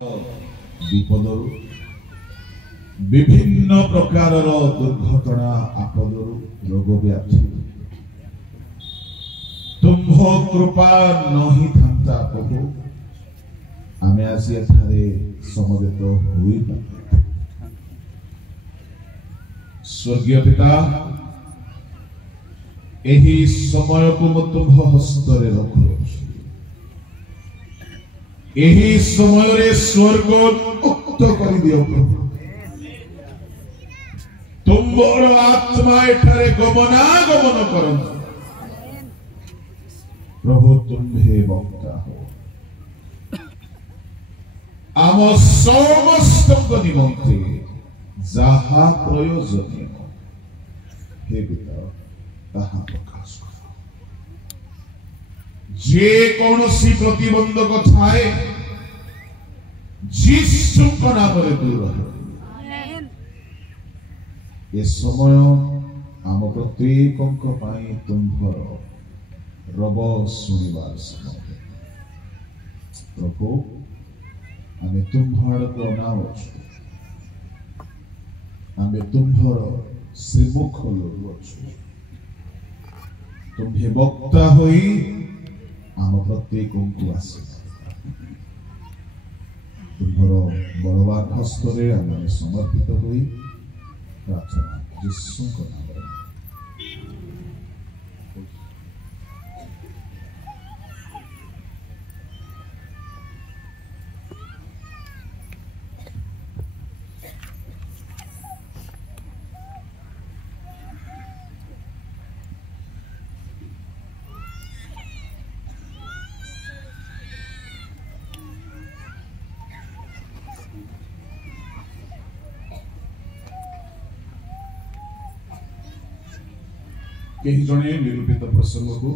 विपदरु विभिन्न प्रकार दुर्घटना आपदरु रोग व्याधि तुम्भ कृपा नहीं था प्रभु आमे आसी एठारे समवेत होई स्वर्गीय पिता एही समय को म तुम्भ हस्तरे रखुछि एही समय रे स्वर्ग मुक्त कर दियो प्रभु तुम्भर आत्मा एठारे गमनागमन करंतु प्रभु तुम्भे वक्ता हो आम समस्त निमंत्रे जहा प्रयोजनीय हे पिता ताहा प्रकाश कर जे कौनसी प्रतिबंधक थाए जीसुଙ୍କ नामରେ दूर रहे ए समय आम प्रत्येकଙ୍କ ପାଇଁ तुम्भर रब शुणिबार समय प्रभु आमे तुम्भर को अनावछु आमे तुम्भर श्रीमुख लोरुछु तुम्भे वक्ता होई आम प्रत्येकଙ୍କୁ आसे तुम्भर बलवान हस्तरे आमे समर्पित होई प्रार्थना यीशुଙ୍କ नामରେ केही जणे निरूपित प्रसंग को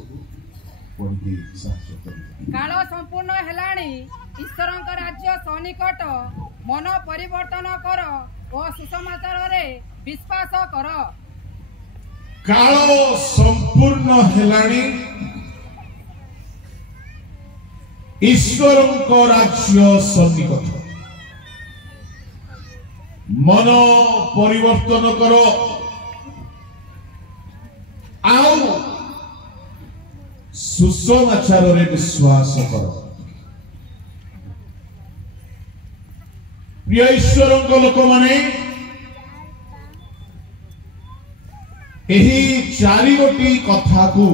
पढ़ी साहाय्य करिवे काल संपूर्ण हेलाणी ईश्वरଙ୍କ राज्य सनिकट मन परिवर्तन कर और सुसमाचार रे विश्वास कर काल संपूर्ण हेलाणी ईश्वरଙ୍କ राज्य सन्निकट मन परिवर्तन करो आओ सुसमाचार रे विश्वास कर प्रिय ईश्वरଙ୍କ लोक माने एही चारि गोटी कथा को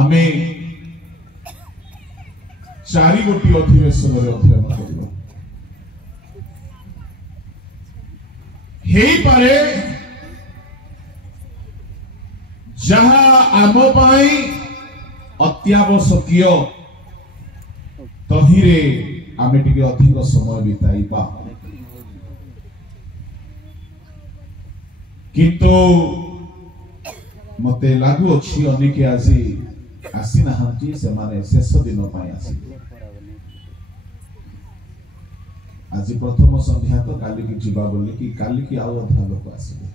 आमे चारि गोटी अधिवेशन रे अध्ययन करिबा हेई पारे जहा आम पाई अत्यावश्यकीय तहिरे आमे टिके अधिक समय बिताइबा किंतु मते लागू अछि अनेके आजी आसी नाहंती से माने शेष दिन पाई आसी आज प्रथम संध्या तो काली की जीवा बोली कि काली की आउ अधा लोक आसीबे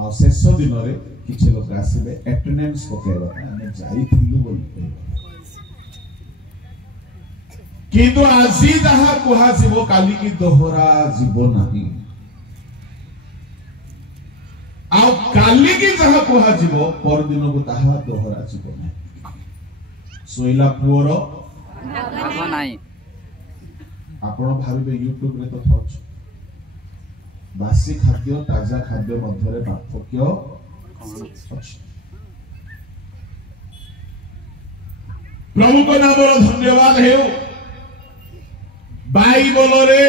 आ शेष दिन रे किछ लोक आसीबे अटेंडेंस पकेबा आमे जाईथिलु बोली किंतु आजी जहा कुहा जीवो काली की दोहरा जीवो नाही आ काली की जहा कुहा जीवो पर दिन को ताहा दोहरा जीवो नाही सोइला पुओरो भाग नाही आपण भाबिबे यूट्यूब रे तो थाउछ बासी खाद्य ताजा खाद्य मध्य पार्थक्य प्रभु को नाम धन्यवाद है बाइबल रे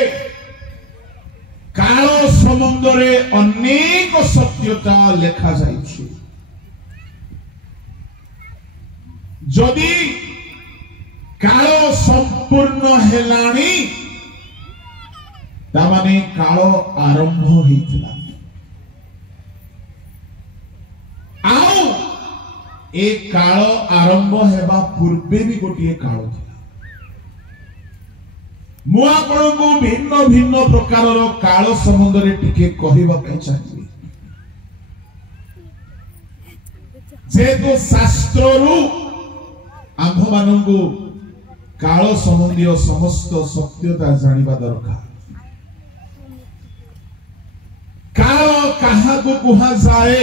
काल संबंध रे अनेक सत्यता लेखा जाइछि जदि काल संपूर्ण हेलाणी तामाने काल आरंभ होइतिला आउ ए काल आरंभ हेबा पूर्वे भी गोटिए काल थिला मु आपनको भिन्न भिन्न प्रकार काल संबंध रे टिके कहिबा पय चाहिए जे तो शास्त्र रु आंभ मानंगु काल संबंधी समस्त सत्यता जानिबा दरकार। काल कहा को कुहा जाए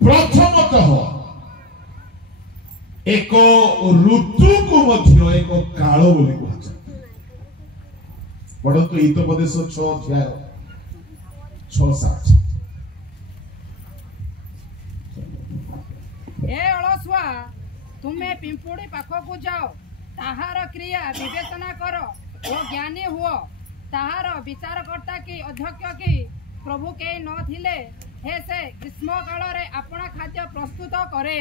प्रथमतः एक ऋतु को मध्य एक काल बोली कुहा जाए। पढ़ंतु हितोपदेश 6 अध्याय 6-7। ए अलसुआ तुमे पिंपुड़ी पाखकु जाओ ताहार क्रिया विवेचना कर ओ ज्ञानी हुओ। ताहार विचारकर्ता की अध्यक्ष की प्रभु के न थिले हे से ग्रीष्म काल रे अपना खाद्य प्रस्तुत करे।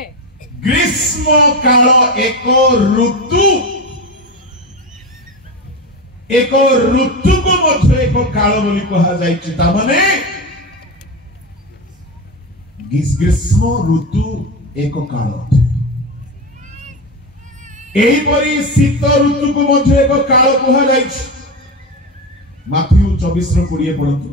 ग्रीष्म काल एक ऋतु को मध्य एक काल बोली कहा जाइछि। ता माने ग्रीष्म ऋतु एक काल अटे। एही परी शीत ऋतु को मध्य एक काल कहा जाइछि। माथ्यू 24:20 पढ़ंतु।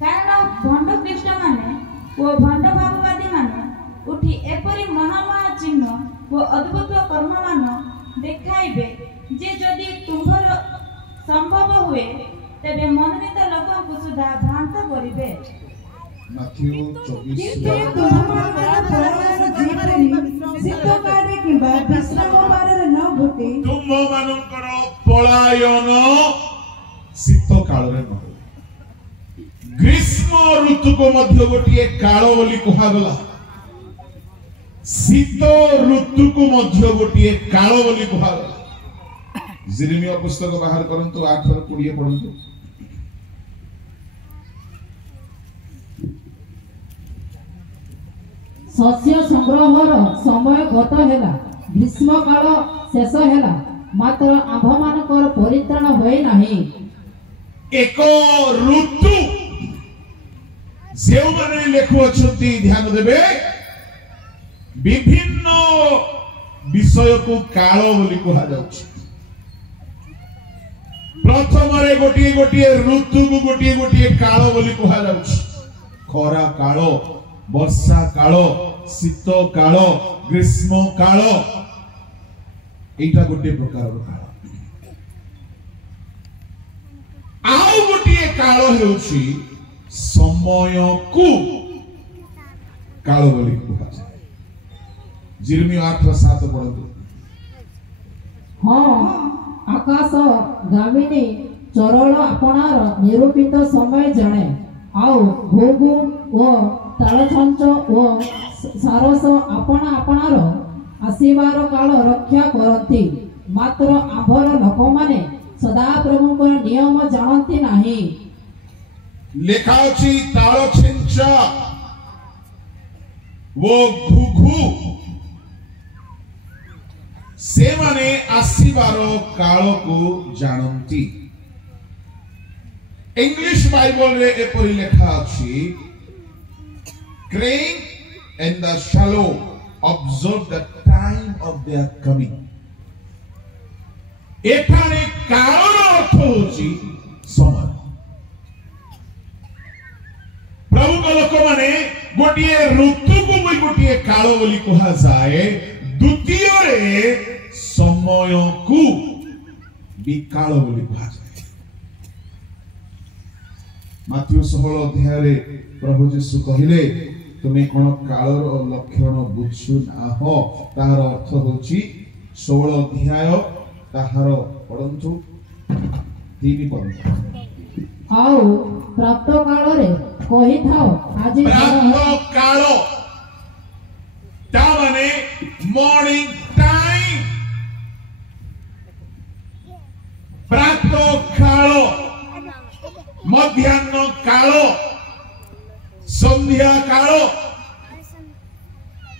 कारण भंड ख्रीष्ट माने ओ भंड भाववादी माने उठी एपरी महामहा चिन्ह ओ अद्भुत कर्म मान देखाइबे जे जदि तुम्हर संभव हुए तेबे मनोनीत लोक सुधा भ्रांत करिबे। माथ्यू 24 तुम मानकर पलायन शीत काल रे न। ग्रीष्म ऋतु को मध्य गोटे काल बोली कहागला। शीत ऋतु को मध्य गोटे काल बोली कहागला। जिरेमिया पुस्तक बाहर करंतु 8:20 पढ़ंतु। शस्य संग्रहर समय गत हेला ग्रीष्म काल शेष हेला मात्र आंभ मानकर परित्राण होय नाही। एक ऋतु जो माने लेखु अछंती ध्यान देबे विभिन्न विषय को काल बोली कहा जाउछि। प्रथम रे गोटिए गोटिए ऋतु को गोटिए गोटिए काल बोली कहा जाउछि। खरा काल, वर्षा काल, शीत काल, ग्रीष्म काल, एटा गोटे प्रकार काल। आउ गोटे काल हेउछि समय को काल बोली कहा जाए। जिर्मिया 8:7 पढ़ंतु। हाँ आकाश गामिनी चरल आपणार निरूपित समय जाने आउ भोगु ओ तालछंच ओ सारस आपना आपणार आसीबार काल रक्षा करती मात्र आभर लोक माने सदा प्रभुଙ୍କର नियम जानती नाही। लेखा अछि तालछंच वो घुघु से माने आसीबार काल को जानती। इंग्लिश बाइबल रे एपरि लेखा अछि crane and the shallow observe the time of their coming। एठारे काल अर्थ होछि समय। प्रभु को लोक माने गोटिए ऋतु को गोटिए काल बोली कहा जाए। द्वितीय रे समय को भी काल बोली कहा जाए। माथ्यू 16 अध्याय रे प्रभु यीशु कहिले तुम्हें कोन कालर लक्षण बुझु ना हो। तार अर्थ होछि 16 अध्याय ताहार पढ़ंतु 3 पद। आउ प्राप्त काल रे कहि थाओ आजि प्राप्त काल ता माने मॉर्निंग टाइम। प्राप्त काल, मध्याह्न काल, संध्या काल,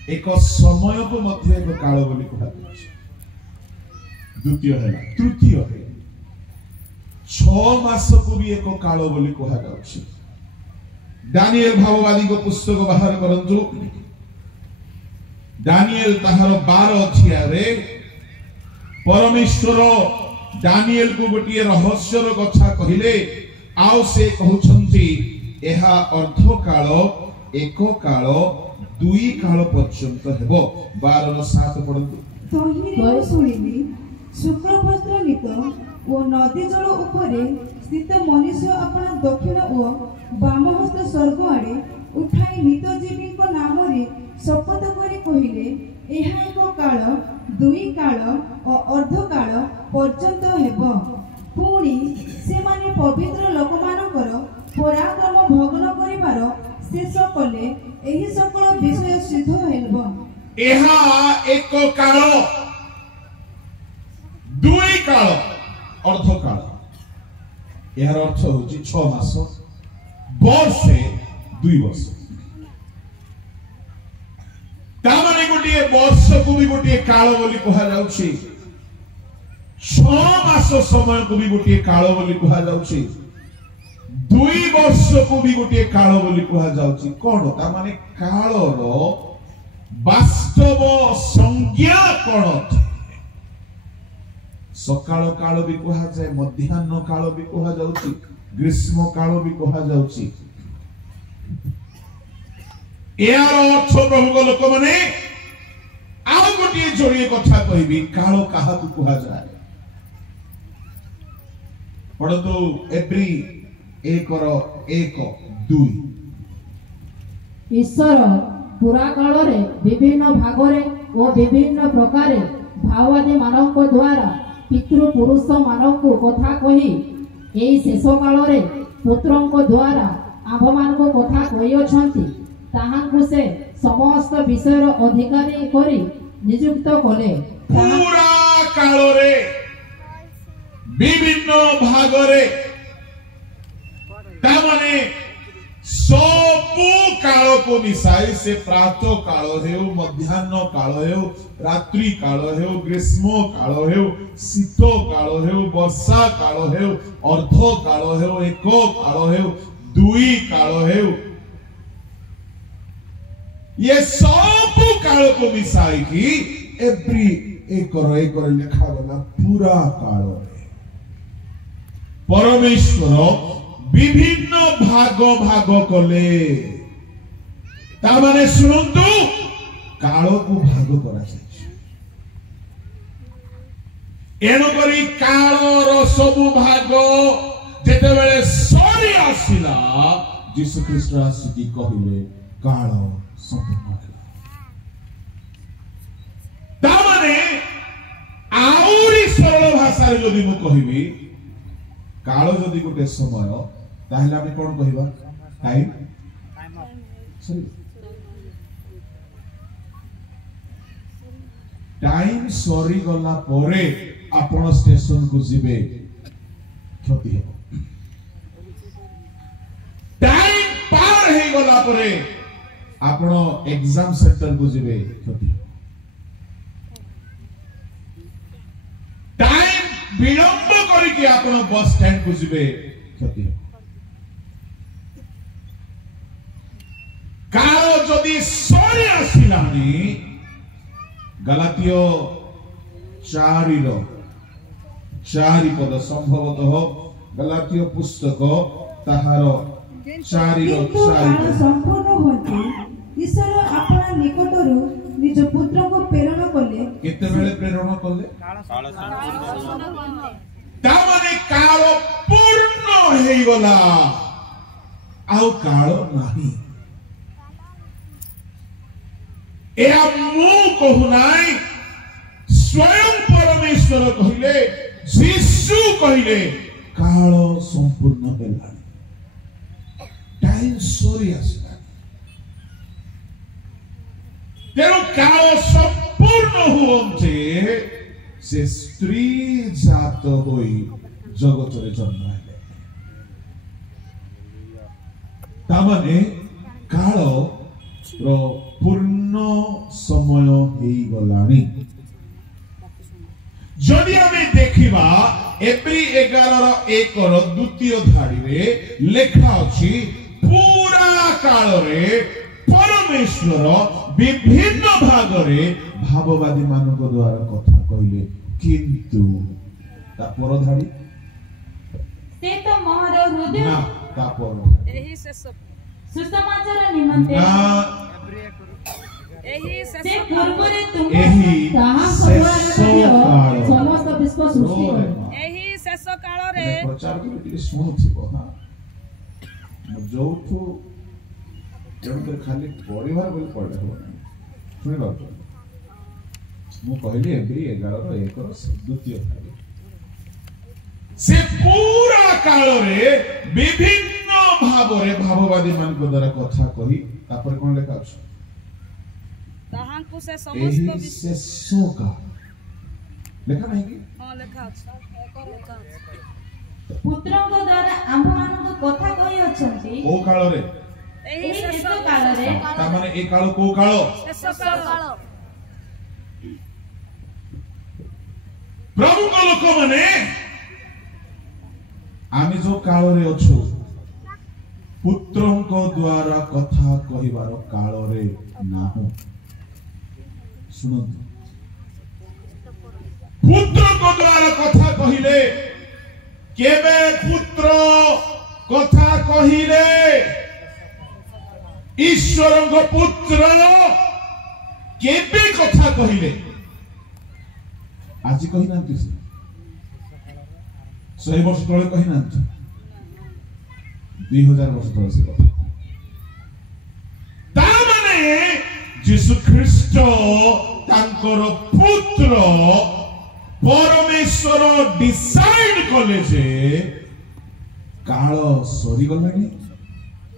एक समय को मध्य एक काल बोली कहा जाय। द्वितीय है तृतीय है 6 मास को भी एक काल बोली कहा जाय। दानिएल भाववादी को पुस्तक बाहर करंतु। दानिएल ताहार 12 अध्याय रे परमेश्वर दानिएल को गोटिए रहस्यर कथा कहिले। आउ से कहउछंती एहा अर्ध काल एक काल दुई काल पर्यंत हेबो 12:7 पढନ୍ତୁ तहिरे ମୁଁ ଶୁଣିଲି ଶୁକ୍ଳବସ୍ତ୍ର ନିତ ଓ ନଦୀ ଜଳ ଉପରେ ସ୍ଥିତ ମନୁଷ୍ୟ ଆପଣା ଦକ୍ଷିଣ ଓ ବାମ ହସ୍ତ ସ୍ୱର୍ଗ ଆଡ଼େ ଉଠାଇ ନିତଜୀବୀଙ୍କ ନାମରେ ଶପଥ କରି କହିଲେ, ଏହା ଏକ କାଳ, ଦୁଇ କାଳ ଓ ଅର୍ଦ୍ଧକାଳ ପର୍ଯ୍ୟନ୍ତ ହେବ। ପୁଣି ସେମାନେ ପବିତ୍ର ଲୋକମାନଙ୍କର ପରାକ୍ରମ ଭଗ୍ନ କରିବାର ଶେଷ କଲେ, ଏହି ସକଳ ବିଷୟ ସିଦ୍ଧ ହେବ। ଏହା ଏକ କାଳ, ଦୁଇ କାଳ, ଅର୍ଦ୍ଧକାଳ। ଏହାର ଅର୍ଥ ହେଉଛି 6 ମାସ, ବର୍ଷେ, 2 ବର୍ଷ। ତାମାନେ ଗୋଟିଏ ବର୍ଷକୁ ବି ଗୋଟିଏ କାଳ ବୋଲି କୁହାଯାଉଛି, 6 ମାସ ସମୟକୁ ବି ଗୋଟିଏ କାଳ ବୋଲି କୁହାଯାଉଛି, 2 ବର୍ଷକୁ ବି ଗୋଟିଏ କାଳ ବୋଲି କୁହାଯାଉଛି। କଣ ତାମାନେ କାଳର ବାସ୍ତବ ସଂଜ୍ଞା କଣ? ସକାଳ କାଳ ବି କୁହାଯାଏ, ମଧ୍ୟାହ୍ନ କାଳ ବି କୁହାଯାଉଛି, ଗ୍ରୀଷ୍ମ କାଳ ବି କୁହାଯାଉଛି। ଏହାର ଅର୍ଥ ପ୍ରଭୁଙ୍କ ଲୋକମାନେ ଆଉ ଗୋଟିଏ ଯୋଡ଼ିଏ କଥା କହିବି, କାଳ କାହାକୁ କୁହାଯାଏ? ପଢନ୍ତୁ ଏପ୍ରି 1:1-2। ଈଶ୍ୱର ପୁରା କାଳରେ ବିଭିନ୍ନ ଭାଗରେ ଓ ବିଭିନ୍ନ ପ୍ରକାରେ ଭାବବାଦୀ ମାନଙ୍କ ଦ୍ୱାରା ପିତୃପୁରୁଷ ମାନଙ୍କୁ କଥା କହି ଏହି ଶେଷ କାଳରେ ପୁତ୍ରଙ୍କ ଦ୍ୱାରା ଆମ୍ଭମାନଙ୍କୁ କଥା କହିଅଛନ୍ତି। ତାହାଙ୍କୁ ସେ ସମସ୍ତ ବିଷୟର ଅଧିକାରୀ କରି ନିଯୁକ୍ତ କଲେ। ପୁରା କାଳରେ ବିଭିନ୍ନ ଭାଗରେ, ତାମାନେ ସବୁ କାଳକୁ ମିଶାଇ, ସେ ପ୍ରାତଃ କାଳ ହେଉ, ମଧ୍ୟାହ୍ନ କାଳ ହେଉ, ରାତ୍ରି କାଳ ହେଉ, ଗ୍ରୀଷ୍ମ କାଳ ହେଉ, ଶୀତ କାଳ ହେଉ, ବର୍ଷା କାଳ ହେଉ, ଅର୍ଦ୍ଧ କାଳ ହେଉ, ଏକ କାଳ ହେଉ, 2 କାଳ ହେଉ, ये ସବୁ କାଳକୁ ମିଶାଇକି ଏପ୍ରି 1:1 ଲେଖାଗଲା। ପୁରା କାଳରେ ପରମେଶ୍ୱର ବିଭିନ୍ନ ଭାଗ ଭାଗ କଲେ। ତାମାନେ ଶୁଣନ୍ତୁ, କାଳକୁ ଭାଗ କରାଯାଇଛି। ଏଣୁକରି କାଳର ସବୁ ଭାଗ ଯେତେବେଳେ ସରି ଆସିଲା, ଯୀଶୁ ଖ୍ରୀଷ୍ଟ ଆସିକି କହିଲେ, କାଳ ସମ୍ପୂର୍ଣ୍ଣ ହେଲା। ତାମାନେ ଆହୁରି ସରଳ ଭାଷାରେ ଯଦି ମୁଁ କହିବି, କାଳ ଯଦି ଗୋଟେ ସମୟ, ତାହେଲେ ଆମେ କଣ କହିବା? ଟାଇମ। ଟାଇମ ସରିଗଲା ପରେ ଆପଣ ଷ୍ଟେସନକୁ ଯିବେ, କ୍ଷତି ହେବ। ଟାଇମ ପାର ହେଇଗଲା ପରେ ଆପଣ ଏକ୍ସାମ ସେଣ୍ଟରକୁ ଯିବେ, କ୍ଷତି ହେବ। ଟାଇମ ବିଳମ୍ବ କରିକି ଆପଣ ବସ୍ ଷ୍ଟାଣ୍ଡକୁ ଯିବେ, କ୍ଷତି ହେବ। କାଳ ଯଦି ସରି ଆସିଲାନି, ଗଲାତୀୟ 4:4 ପଦ, ସମ୍ଭବତଃ ଗଲାତୀୟ ପୁସ୍ତକ ତାହାର 4:4 ସମ୍ପୂର୍ଣ୍ଣ ହୁଅନ୍ତି, ଈଶ୍ୱର ଆପଣା ନିକଟରୁ ନିଜ ପୁତ୍ରଙ୍କୁ ପ୍ରେରଣ କଲେ। କେତେବେଳେ ପ୍ରେରଣ କଲେ? ତାମାନେ କାଳ ପୂର୍ଣ୍ଣ ହେଇଗଲା, ଆଉ କାଳ ନାହିଁ। ଏହା ମୁଁ କହୁନାହିଁ, ସ୍ୱୟଂ ପରମେଶ୍ୱର କହିଲେ, ଯୀଶୁ କହିଲେ, କାଳ ସମ୍ପୂର୍ଣ୍ଣ ହେଲାଣି, ଟାଇମ ସରି ଆସିଲା। ତେଣୁ କାଳ ସମ୍ପୂର୍ଣ୍ଣ ହୁଅନ୍ତେ ସେ ସ୍ତ୍ରୀ ଜାତ ହୋଇ ଜଗତରେ ଜନ୍ମ ହେଲେ। ତାମାନେ କାଳର ପୂର୍ଣ୍ଣ ସମୟ ହେଇଗଲାଣି। ଯଦି ଆମେ ଦେଖିବା ଏପ୍ରି 11:1 ଦ୍ୱିତୀୟ ଧାଡ଼ିରେ ଲେଖା ଅଛି, ପୁରା କାଳରେ ପରମେଶ୍ୱର ବିଭିନ୍ନ ଭାଗରେ ଭାବବାଦୀ ମାନଙ୍କ ଦ୍ୱାରା କଥା କହିଲେ। କିନ୍ତୁ ତା ପର ଧାଡ଼ି ସେ ତ ମହାର ହୃଦୟ ନା, ତା ପର सुसमाचार निमंते से पूर्वरे तुम ताहा सबुआर समस्त विश्व सृष्टि एही शेष काल रे प्रचार के शुणुथिबो हां जोठू जब खाली परिवार बोल पड़े हो शुणी बात मु कहली एब्री 11 रो 1 रो द्वितीय से पूरा काल रे विभिन्न भाव रे भाववादी मान को द्वारा कथा कही तापर कोन लेखा अछि ताहांकु से समस्त से सोका लेखा नहीं कि हां लेखा अछि पुत्रଙ୍କ द्वारा आम्भମାନଙ୍କୁ କଥା କହି ଅଛନ୍ତି ओ काल रे एही शेष काल रे ता माने ए काल को काल शेष काल प्रभु को लोक माने आमे जो काल रे अछु पुत्रଙ୍କ द्वारा कथा कहिबार काल रे नाहु सुनନ୍ତୁ पुत्रଙ୍କ द्वारा कथा कहिले केबे पुत्र कथा कहिले ईश्वरଙ୍କ पुत्र केबे कथा कहिले आज कहि नांती से 100 वर्ष तळे कहि नांती 2000 वर्ष तळे से कथा ता माने यीशु ख्रीष्ट तांकर पुत्र परमेश्वर डिसाइड कले जे काल सरी गलानी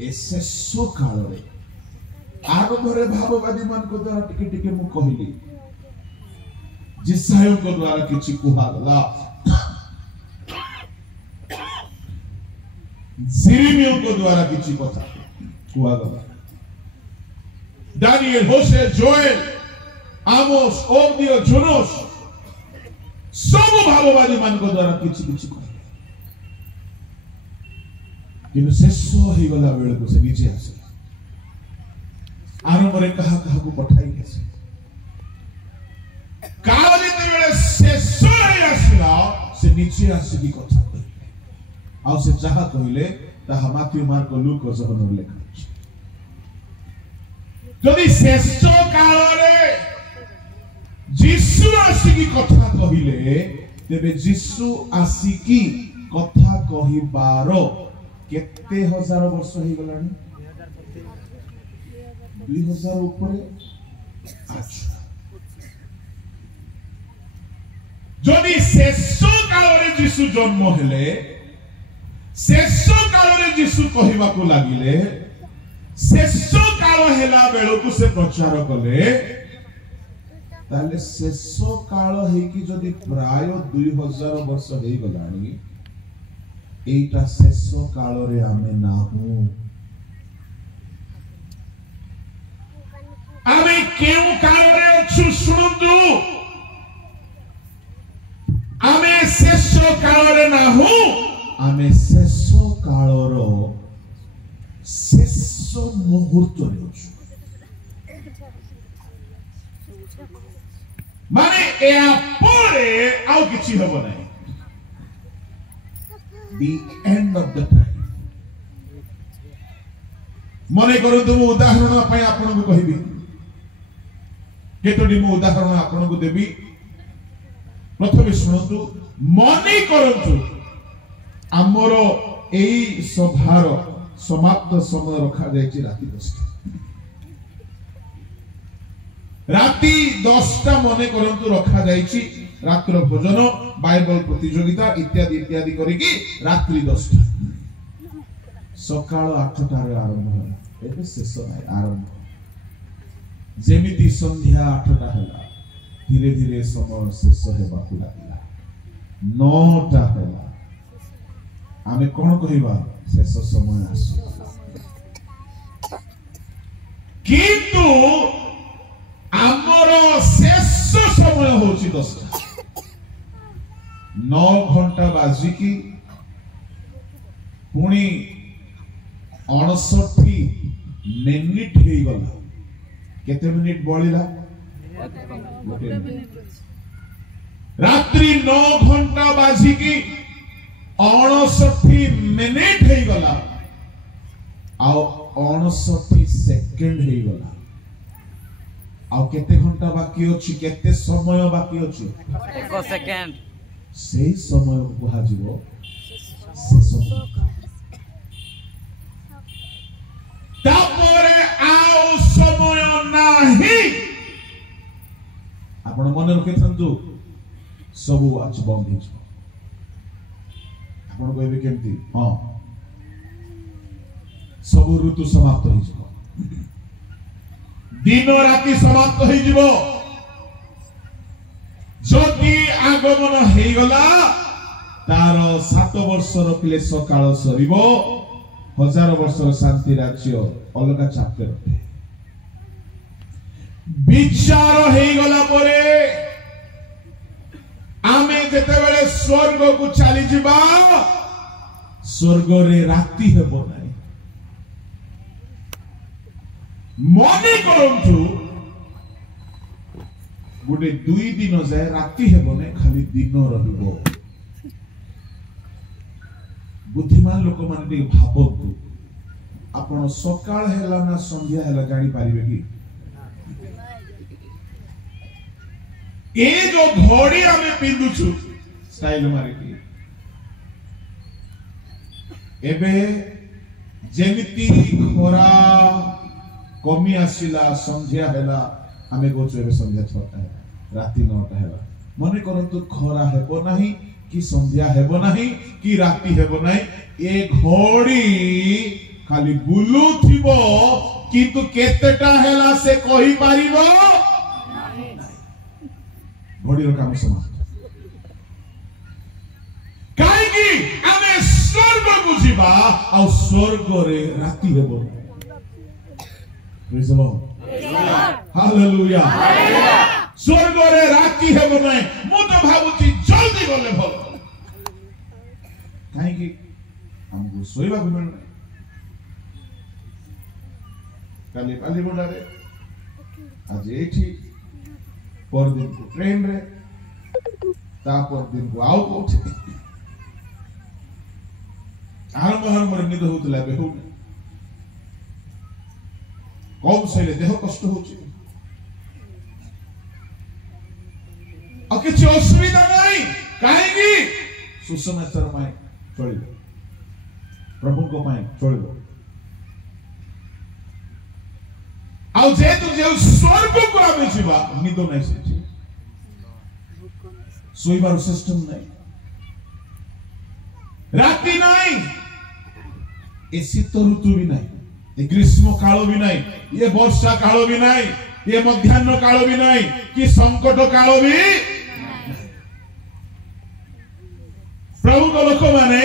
एसे सो काल रे आगो घरे भाववादी मान को द्वारा टिके टिके मु कहिली जिसायो को द्वारा किछि कुहा गला जिरिमियो को द्वारा किछि कथा कुहा गला दानिएल होशे जोएल आमोस ओबदियो जुनोस सब भाववादी मान को द्वारा किछि किछि कह किंतु शेष हो गला बेले को से नीचे आसे आरंभ रे कहा कहा को पठाई गेसे काल जेते बेले शेष हो आसला से नीचे आसे की कथा कहले आ से जहा कहले ता माथ्यू मार्क लूक जहन लेखा अछि जदि शेष काल रे जीसु आसिकी कथा कहिले तेबे जीसु आसिकी कथा कहिबारो केते हजार वर्ष हो गलानी 2000 ऊपर अच्छा जदि शेष काल रे जीसु जन्म हेले शेष काल रे जीसु कहिबा को लागिले शेष काल हेला बेलो को से प्रचार कले ताले शेष काल हे कि जदि प्राय 2000 वर्ष हो गलानी एटा शेष काल रे आमे नाहु आमे केउ काल रे अछु सुनंदु आमे शेष काल रे नाहु आमे शेष काल रो शेष मुहूर्त रे अछु माने एया परे आउ किछि हबो नै the end of the time मने करंतु मु उदाहरण पय आपन को कहिबी केतोडी मु उदाहरण आपन को देबी प्रथमे सुनतु मने करंतु हमरो एई सभार समाप्त समय रखा जायछि राति 10टा राति 10टा मने करंतु रखा जायछि रात्र भोजन बाइबल प्रतियोगिता इत्यादि इत्यादि करिकि रात्रि 10टा सकाळ 8टा रे आरंभ होला एबे शेष नाही आरंभ जेमिति संध्या 8टा होला धीरे धीरे समय शेष हेबा को लागला 9टा होला आमे कोन कहिबा शेष समय आसी किंतु हमरो शेष समय होछि 10टा 9 घंटा बाजी की पुणी 69 मिनिट हो गला केते मिनिट बळिला रात्रि 9 घंटा बाजी की 69 मिनिट हो गला आ 69 सेकेंड हे गला आउ केते घंटा बाकी अछि केते समय बाकी अछि 1 सेकेंड से समय को कहा जीवो से समय तापरे आउ समय नाही आपण मन रखे थंतु सब आज बंद हे आपण कहबे केमती हां सब ऋतु समाप्त हो जिवो दिन राति समाप्त हो जिवो जदि आगमन हे गला तार 7 वर्षर क्लेश काल सरीबो 1000 वर्षर शांति राज्य अलगा चैप्टर अटे विचार हे गला परे आमे जेते बेले स्वर्ग को चली जिबा स्वर्ग रे राति हेबो नाही मने करंतु गोटे 2 दिन जाए राति हेबो ने खाली दिन रहिबो बुद्धिमान लोक माने टे भाबंतु आपण सकाळ हेला ना संध्या हेला जानि पारिबे कि ए जो घड़ी आमे पिंदुछु स्टाइल मारे कि एबे जेमिति खरा कमी आसिला संध्या हेला आमे गोचो एबे संध्या 6टा है राति 9टा है मने करंतु खरा हेबो नाही कि संध्या हेबो नाही कि राति हेबो नाही ए घड़ी खाली बुलु थिबो किंतु केतेटा हेला से कहि पारिबो घड़ी रो काम समाप्त काहे कि आमे स्वर्ग को जिबा आ स्वर्ग रे राति हेबो प्रेज द लॉर्ड हालेलुया स्वर्ग रे राति हेबो नै मु तो भाबुची जल्दी गले भल काहे कि हमको सोइबा को मिल काली पाली बोला रे आज एठी पर दिन को ट्रेन रे ता पर दिन को आउ कोठे आरंभ निद होतला बेहु कम सैले देह कष्ट होची आ किछि असुविधा नाही काहे कि सुसमाचार माय चलिबो प्रभु को माय चलिबो आ जेतु जे स्वर्ग को आमे जिबा निद नै सेठी सोइबार सिस्टम नाही राति नाही ए शीत ऋतु भी नाही ये ग्रीष्म काल भी नहीं ये वर्षा काल भी नहीं ये मध्याह्न काल भी नहीं कि संकट काल भी प्रभु को लोक माने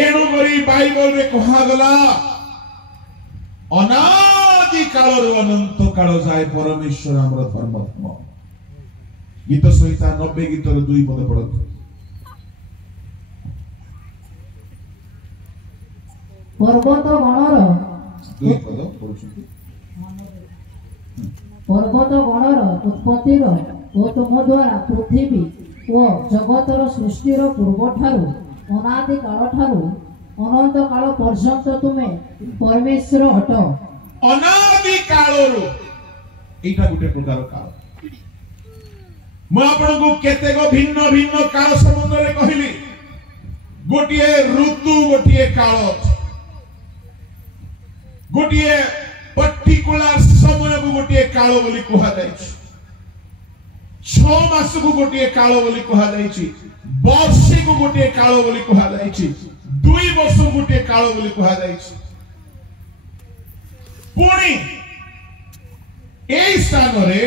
एणु करी बाइबल रे कहा गला अनादि काल रो अनंत काल जाए परमेश्वर हमर धर्मत्म गीत संहिता 90 गीत रो 2 पद पढत पर्वत गणर 2 पद पढुछंती पर्वत गणर उत्पत्तिर ओ तुम द्वारा पृथ्वी ओ जगतर सृष्टिर पूर्व ठारू अनादि काल ठारू अनंत काल पर्यंत तुमे परमेश्वर अट अनादि कालरो एटा गुटे प्रकार काल म आपन को केते को भिन्न भिन्न काल संबंध रे कहिली गोटिए ऋतु गोटिए काल गोटिए पर्टिकुलर समय को गोटिए काल बोली कहा जाय छी 6 मास को गोटिए काल बोली कहा जाय छी वर्ष को गोटिए काल बोली कहा जाय छी 2 वर्ष को गोटिए काल बोली कहा जाय छी पुणी ए स्थान रे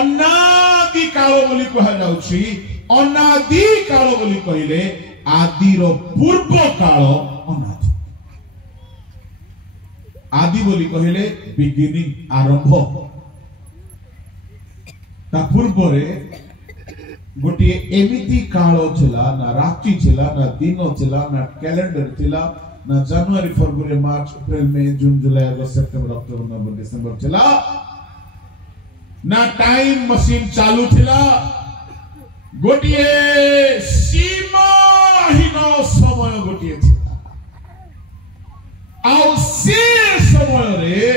अनादि काल बोली कहा जाउछि अनादि काल बोली कहिले आदि रो पूर्व काल अनादि आदि बोली कहिले बिगिनिंग आरंभ ता पूर्व रे गोटे एमिति काल छिला ना रात्रि छिला ना दिन छिला ना कैलेंडर छिला ना जनवरी फरवरी मार्च अप्रैल मई जून जुलाई अगस्त सितंबर अक्टोबर नवंबर दिसंबर छिला ना टाइम मशीन चालू थिला गोटिए सीमाहीन समय गोटिए थिला आउ से समय रे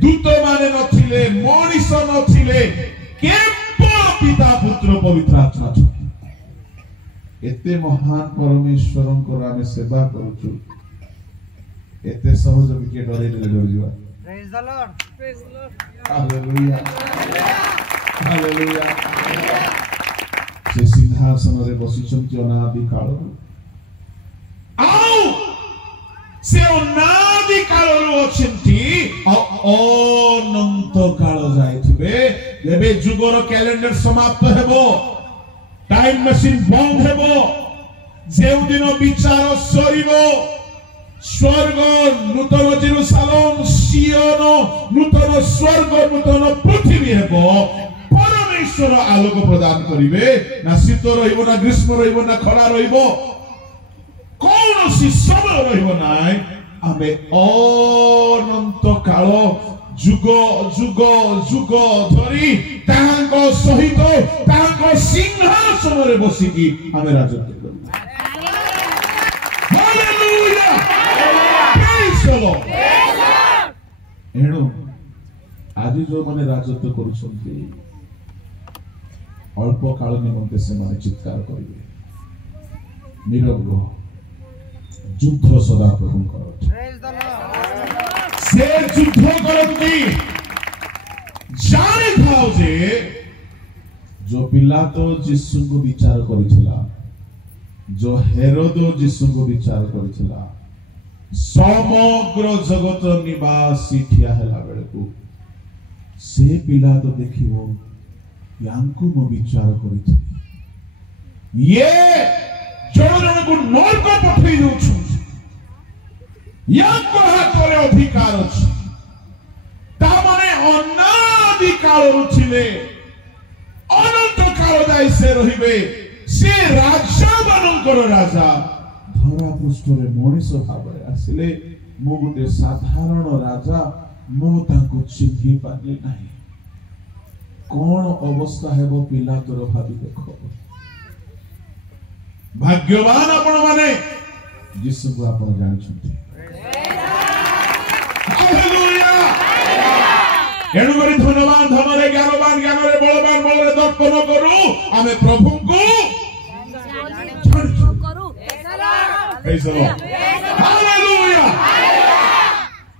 दूत माने नथिले मनीष नथिले केवल पिता पुत्र पवित्र आत्मा एते महान परमेश्वरंकर आमे सेवा करूछु एते सहज के डरे डरिवा Praise the Lord. Praise the Lord. Hallelujah hallelujah से सिंहासन रे बसिचंती अनादि काल आउ से अनादि काल रो अछंती अनंत काल जायथिबे जेबे जुगर कैलेंडर समाप्त हेबो टाइम मशीन बंद हेबो जेउ दिन विचार सरिबो स्वर्ग नूतन जेरुसालेम सियोन नूतन स्वर्ग नूतन पृथ्वी हेबो परमेश्वर आलोक प्रदान करिवे ना शीत रहिबो ना ग्रीष्म रहिबो ना खरा रहिबो कौनसी समय रहिबो नाय आमे अनंत काल जुग जुग जुग धरी ताहांको सहित ताहांको सिंहासन रे बसिकी आमे राजत्व करू हालेलुया प्रेज द लॉर्ड एणु आज जो माने राजत्व करूछंती अल्प काल निमंते से माने चित्कार करिवे नीरव युद्ध सदा प्रभु कर Praise the Lord. से युद्ध करती जाने थाओ जे जो पिलातो यीशु को विचार करितला जो हेरोद यीशु को विचार करितला समग्र जगत निवासी ठिया हैला बेलकू से पिलातो देखिबो यांकु मो विचार करितली ये जण को नरक पठै दउछु यांको हातरे अधिकार अछि ता माने अनादि काल रुथिले अनंत काल जाय से रहिबे से राजा बनकर राजा धरा पृष्ठरे मनीष भाबरे आसिले मो गुटे साधारण राजा मो ताको चिन्हि पाले नाही कोन अवस्था हेबो पिला तोर भाबी देखो भाग्यवान आपण माने यीशु को आपण जानि छथि हालेलुया एणु करी धनवान धनरे ज्ञानवान ज्ञानरे बलवान बलरे दर्पण करू आमे प्रभु को करू प्रेज द लॉर्ड हालेलुया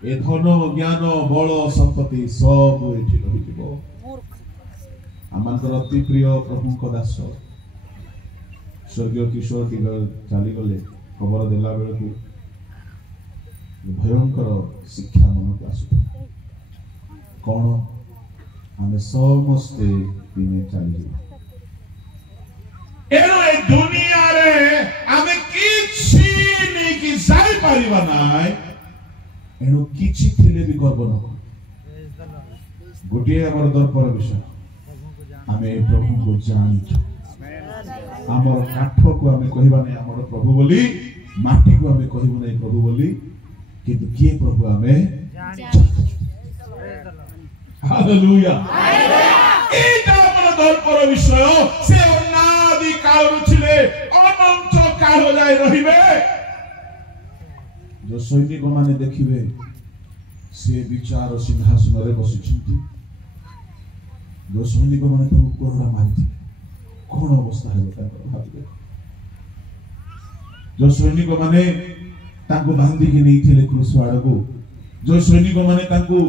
ए धन ज्ञान बल संपत्ति सब एठी रहि जिवो आमानकर अति प्रिय प्रभु को दास स्वर्गीय किशोर तिगर चाली गले खबर देला बेलकू भयंकर शिक्षा मन को आसु कौन आमे समस्ते दिने चली एनो ए दुनिया रे आमे किछि नै कि जाय परिबा नाय एनो किछि थिले भी गर्व न गोटे हमर दर्पर विषय आमे प्रभु को जानि हमर काठ को आमे कहिबा नै हमर प्रभु बोली माटी को आमे कहिबो नै प्रभु बोली किंतु किए प्रभु हमें हालेलुया एटा हमर दर्पर विषय से अनादि काल रुथिले अनंत काल जाय रहिबे जो सैनिक माने देखिबे से विचार सिंहासन रे बसिछंती जो सैनिक माने ताको कोरडा मारिथिले कोन अवस्था हेबो ताकर भाबिबे जो सैनिक माने ताको बांधी के नहीं थिले क्रूस वाड़ को जो सैनिक माने ताको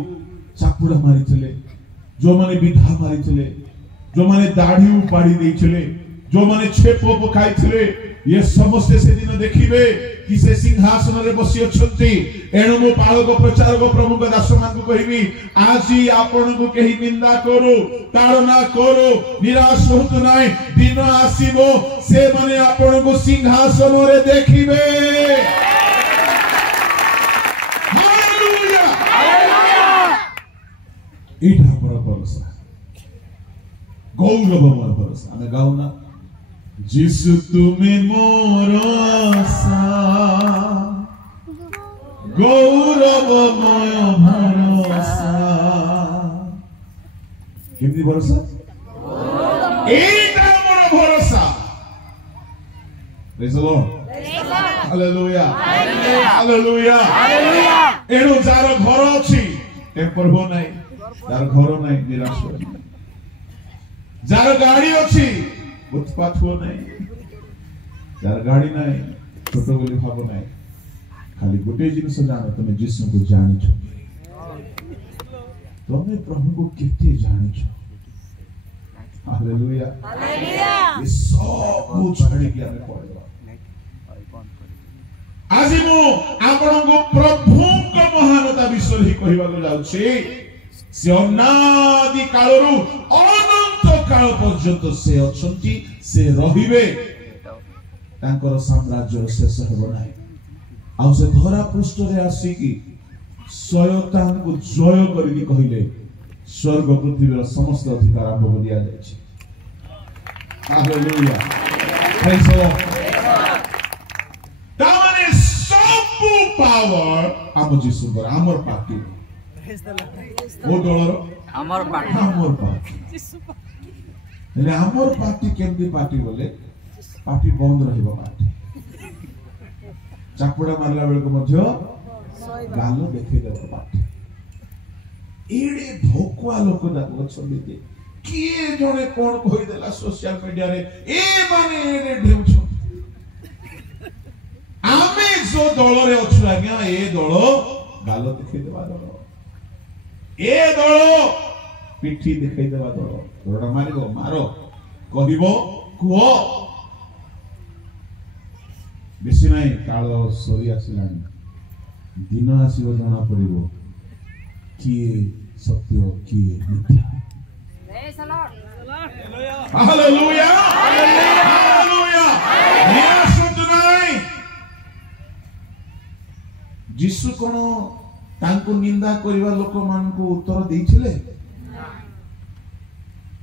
चापुड़ा मारी थिले जो माने विधा मारी थिले जो माने दाढ़ी उपाड़ी दे थिले जो माने छेपो पकाई थिले ये समस्त से दिन देखिबे कि से सिंहासन रे बसी अछंती एणु मो पालक प्रचारक प्रभु के दास मान को कहिबी आजी आपन को केही निंदा करू ताड़ना करू निराश होत नाय दिन आसीबो से माने आपन को सिंहासन रे देखिबे इटा पर भरोसा गौरवमय भरोसा आमे गाउना जिसु तुम्हें मोर आशा गौरवमय भरोसा केमती भरोसा इटा मोर भरोसा praise the Lord hallelujah hallelujah hallelujah एणु जार घर अच्छी टेम्पर हो नहीं, जार घर नहीं निराश हो नहीं, जार गाड़ी अच्छी उत्पात हो नहीं, जार गाड़ी नहीं छोट बोली भाव नहीं। खाली गोटे जिनस जान तुम जीशु को जानी छ, तुम प्रभु को केते जानी छ। Hallelujah hallelujah. ये सब कुछ छाड़ी के हमें पड़ेगा। आज मु आपण को प्रभु को महानता विषय ही कहबा को जाउछि। से अनादि कालरू अनंत काल पर्यंत से अछंती, से रहिबे, तांकर साम्राज्य शेष हेबो नाही। आ से धरा पृष्ठ रे आसी कि स्वयं को जय करिके कहिले स्वर्ग पृथ्वीर समस्त अधिकार हमको दिया जाय छै। Hallelujah praise the Lord. तामाने सब पावर हम जीसु पर हमर पार्टी ओ डलर हमर पार्टी हेले हमर पार्टी केमती पार्टी बोले पार्टी बंद रहिबो। पार्टी चापुड़ा मारला बेल को मध्य गालो देखै देबो। पार्टी एडे भोकुआ लोक दाको छलिते किए जणे कोन कहि देला सोशल मीडिया रे ए माने एडे ढेउछ। आमे जो दल रे अछु आज्ञा ए दल गालो देखै देबा दल, ए दल पिठी देखै देबा दल। दरडा मारिबो मारो कहिबो कुओ बेसी नाही काल सरी आसिलानी, दिन आसीबो जना पड़िबो किए सत्य किए मिथ्या। Hallelujah hallelujah. निराश नाही। जीसु कोन तांको निंदा करिवा लोक मान को उत्तर देइथिले?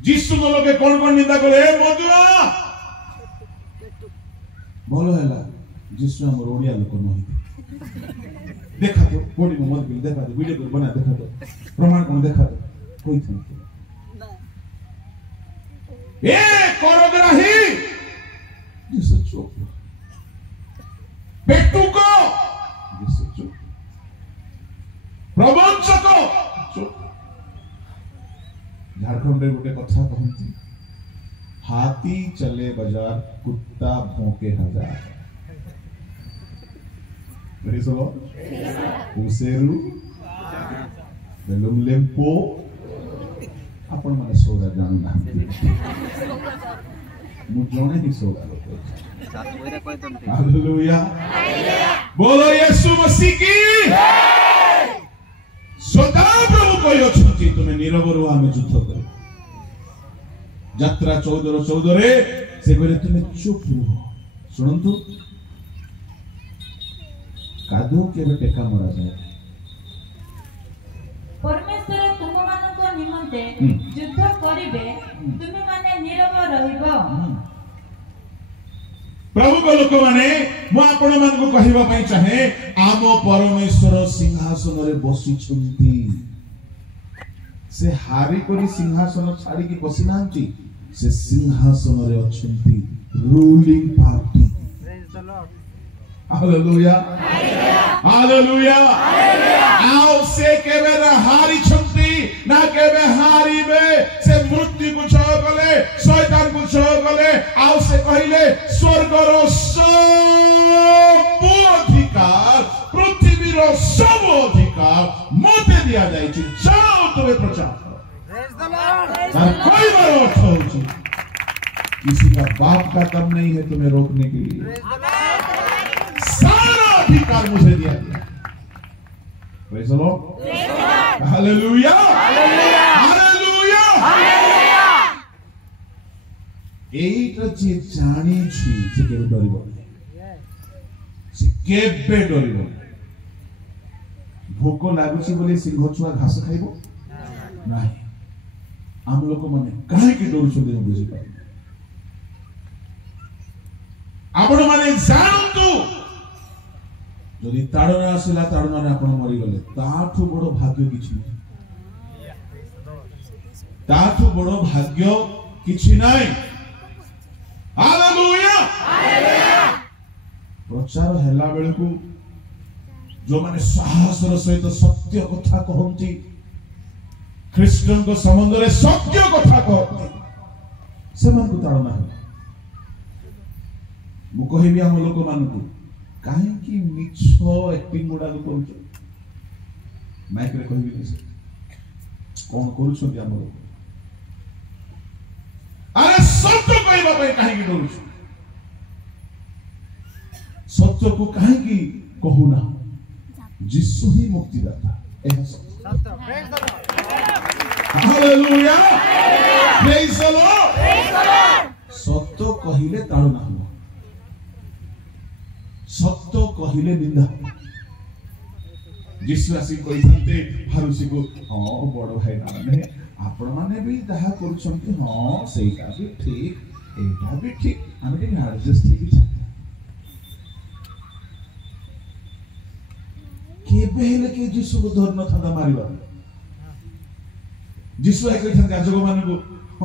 जीसु को लोके कोन कोन निंदा करे? ए मजुआ बोलो हैला जीसु हमर ओडिया लोक नही। देखा तो कोडी मत बिल देखा तो वीडियो को बना देखा तो प्रमाण कोन देखा तो कोई थी ए करग्राही जीसु चुप, पेटुको जीसु चुप, प्रवंचक चुप। झारखंड रे गोटे कथा कहंती, हाथी चले बाजार कुत्ता भौंके हजार। Praise the Lord. उसेरु बेलुम लेम्पो आपण माने सोगा जानू ना मु जणे ही सोगा लोक। हालेलुया बोलो यीशु मसीह की सदा प्रभु कहि छथि तुमे नीरव रुआ में युद्ध कर। यात्रा 14 रे से कहले तुमे चुप रुह। सुनंतु कादो केबे टेका मरा जाए। परमेश्वर तुमମାନଙ୍କ निमंते युद्ध करिबे, तुमे माने नीरव रहिबो। प्रभु को लोक माने मु आपण मान को कहिबा पई चाहे आम परमेश्वर सिंहासन रे बसी छंती। से हारी करी सिंहासन छाड़ी की बसी नांती, से सिंहासन रे अछंती ruling party. Praise the Lord. Hallelujah hallelujah. आओ से केबे हारी छंती ना केबे हारीबे। से मृत्यु को छह गले, शैतान को छह गले। आओ से कहिले स्वर्गर सब अधिकार, पृथ्वीर सब अधिकार मते दिया जाय छी। जाओ तुमे प्रचार करो। Praise the Lord. कोई बार अर्थ होची किसी का बाप का दम नहीं है तुम्हें रोकने के लिए। Praise the Lord. सारा अधिकार मुझे दिया गया। Praise the Lord. Hallelujah hallelujah hallelujah. एइटा जे जानी छी से केबे डरिबो नहीं, से केबे डरिबो नहीं। भोक लागुची बोली सिंह छुआ घास खाइबो नाही। आम लोक माने काहे कि डरू छथि हम बुझी पाइ। आपण माने जानतु जदि ताड़ना आसिला ताड़ना आपण मरि गले ताठु बड़ भाग्य किछि नै। ताठु बड़ भाग्य किछि नै। Hallelujah hallelujah. प्रचार हैला बेले को जो माने साहसर सहित सत्य कथा कहती ख्रीष्टन को संबंध में सत्य कथा कहती से मन को ताड़ना है मु कहबी हम लोक मान को काहे कि मिछ एक्टिंग गुडा को करू माइक रे कहबी से कौन करू छथि हम लोग अरे सत्य कहबा पे काहे कि डरू सत्य को काहे कि कहू ना जिसु ही मुक्तिदाता एह सत्य praise the Lord hallelujah praise the Lord सत्य कहिले ताळु ना हो सत्य कहिले निंदा जिसु आसी कहिसंते फारुसी को हां बड़ भाई ना माने आपण माने भी जहा करूछंती हां सेटा भी ठीक एटा भी ठीक हम के एडजस्ट ठीक केबे हेले के जिसु को धर न था मारिबा जिसु है कहथन गाजक मान को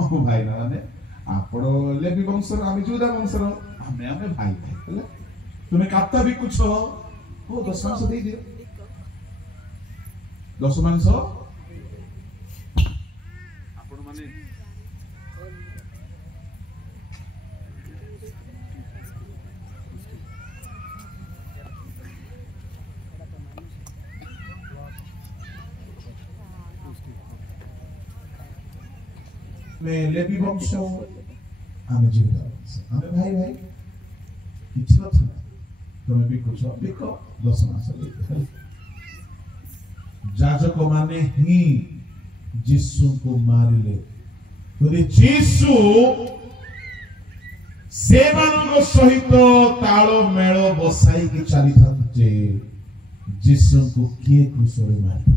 हां भाई ना माने आपण लेबी वंशर आमी जुदा वंशर हमें भाई भाई हेले तुम्हें काप्ता भी कुछ हो 10 मांस दे दियो 10 मांस आपण माने में लेबी वंश आमे जीवित आमे भाई भाई किछ कथा तुम्हें भी कुछ देखो 10 मास ले जाजक माने ही जिसु को मारिले तोरे जिसु सेवानक सहित तालो मेलो बसाई के चली थाते जिसु को किए क्रूसरे मारता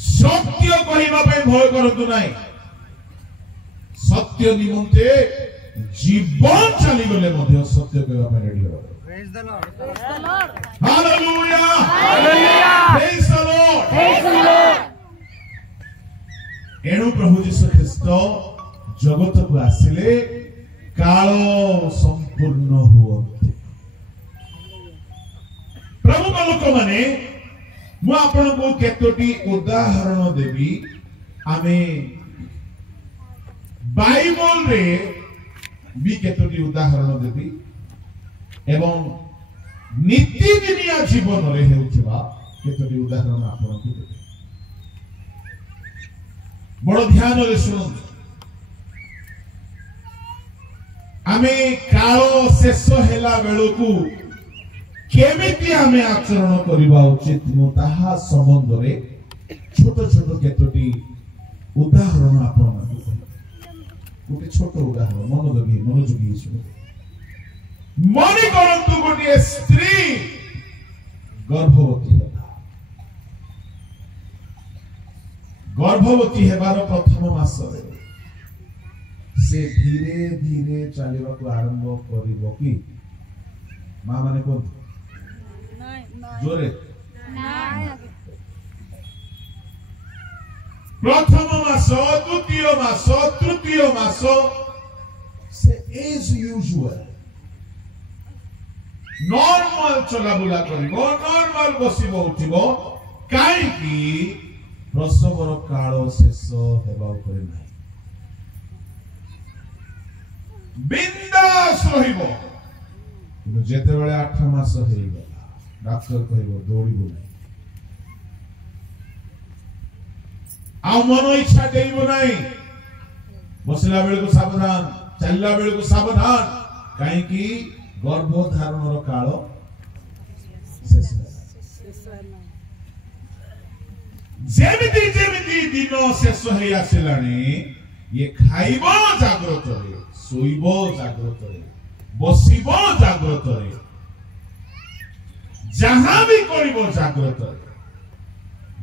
सत्य कहिबा पे भय करतु नाही सत्य निमंते जीवन चली गले मध्य सत्य कहबा पे रेडी हो praise the Lord hallelujah hallelujah praise the Lord praise the Lord एनु प्रभु यीशु ख्रीस्त जगत को आसिले काल संपूर्ण हुअते प्रभु का लोक माने मु आपण को केतोटी उदाहरण देबी आमे बाइबल रे भी केतोटी उदाहरण देबी एवं नीतिदिनिया जीवन रे हेउथिबा केतोटी उदाहरण आपण को देबी बड़ ध्यान रे सुन आमे काल शेष हेला बेलकू केमिति हमें आचरण करिबा उचित नु ताहा संबंध रे छोट छोट केतोटी उदाहरण आपण माने गोटे छोट उदाहरण मनोयोगी सुनो मने करंतु गोटे स्त्री गर्भवती हेबार प्रथम मास रे से धीरे धीरे चलिबा को आरंभ करिवो कि मां माने कोन जोरे प्रथम मास द्वितीय मास तृतीय मास से एज यूजुअल नॉर्मल चला बुला करिवो नॉर्मल बसिबो उठिबो काई कि प्रसवर काल शेष हेबा उपरे नाही बिंदास रहिबो किंतु जेते बेले 8 मास हेइबो डॉक्टर कहबो दौड़िबो नाही आ मन इच्छा देइबो नाही बसला बेले को सावधान चलला बेले को सावधान काई कि गर्भधारण रो काल शेष जेमिति दिन शेष हे आसिलानी ये खाइबो जागृत रे सोइबो जागृत रे बसिबो जागृत रे जहां भी करिबो जागृत रे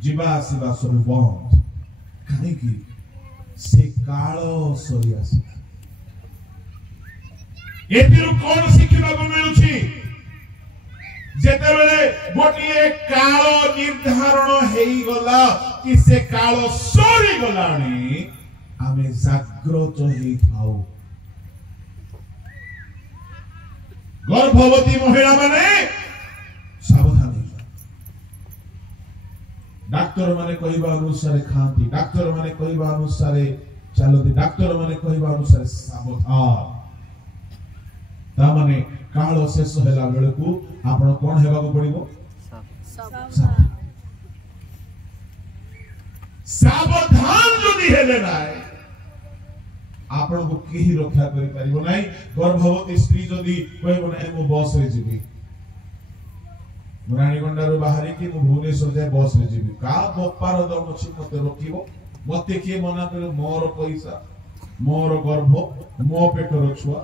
जीवा आसीबा सब बंद काहे कि से काल सरी आसी एतिरु कोन शिखिबा को मिलुछि जेते बेले गोटिए काल निर्धारण हेई गला कि से काल सरी गलानी आमे जागृत हेई थाउ गर्भवती महिला माने सावधान डाक्तर माने कहवा अनुसार खाती डाक्तर माने कहवा अनुसार चलती डाक्तर माने कहवा अनुसार सावधान ता माने काल शेष होला बेलकू आपण कोन हेबा को पड़िबो सावधान जदि हेले नाय आपण को केही रक्षा करि परिबो नाही गर्भवती स्त्री जदि कहबो नाही मो बस रे जिबी रानीगंडारू बाहरी कि मु भुवनेश्वर जाय बस रे जिबी का बप्पार दम अछि मते रोकिबो मते के मना करियो मोर पैसा मोर गर्भ मो पेटर छुआ